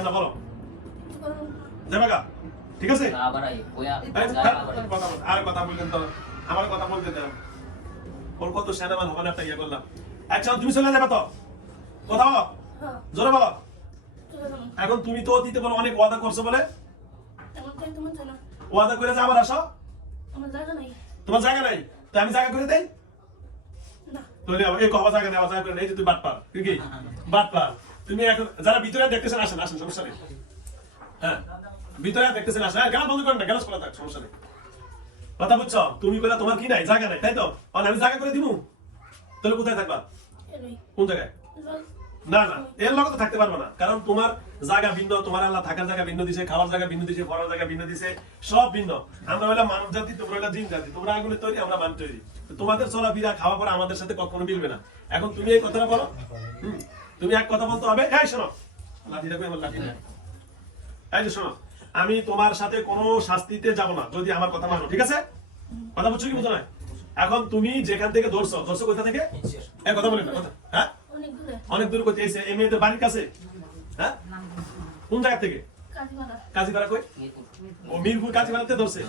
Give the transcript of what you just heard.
যাও না বলো যাবে গা ঠিক আছে আর কথা বললেন তো আমার কথা বলতে দেন ওর কত সেনামান হবে না একটা ইয়ে করলাম আচ্ছা তুমি চলে যাবে তো কথা বলো জোরে বলো এখন তুমি তো দিতে বলো অনেক ওয়াদা করছো বলে ওয়াদা করে যে আবার আসো তোমার জায়গা নাই তো আমি জায়গা করে দেই তাহলে এই কবা জায়গা নেওয়া জায়গা করে নেই যে তুই বাটপার কি বাটপার তুমি এখন যারা ভিতরে দেখতেছেন আসেন আসেন সমস্যা নেই হ্যাঁ ভিতরে দেখতেছেন আসেন গান বন্ধ করেন না গ্যালাস খোলা থাক সমস্যা নেই কথা বুঝছো তুমি কইলা তোমার কি নাই জায়গা নাই তাই তো আমি জায়গা করে দিমু তাহলে কোথায় থাকবা কোন জায়গায় না না এর লগে তো থাকতে পারবে না কারণ তোমার জায়গা ভিন্ন তোমার আল্লাহ থাকার জায়গা ভিন্ন দিয়েছে খাওয়ার জায়গা ভিন্ন দিয়েছে পড়ার জায়গা ভিন্ন দিয়েছে সব ভিন্ন আমরা হইলাম মানব জাতি তোমরা হইলা জিন জাতি তোমরা আগুনে তৈরি আমরা মান তৈরি তোমাদের চলাফেরা খাওয়া পড়া আমাদের সাথে কখনো মিলবে না এখন তুমি এই কথাটা বলো তুমি এক কথা বলতে হবে এই শোনো লাঠি রাখো আমার লাঠি এই যে শোনো আমি তোমার সাথে কোনো শাস্তিতে যাব না যদি আমার কথা মানো ঠিক আছে কথা বুঝছো কি বুঝো না এখন তুমি যেখান থেকে ধরছো কোথা থেকে এই কথা বলেন না কথা হ্যাঁ অনেক দূর করতে এসে এই মেয়েদের বাড়ির কাছে হ্যাঁ কোন জায়গা থেকে কাজীপাড়া কই ও মিরপুর কাজীপাড়াতে ধরছে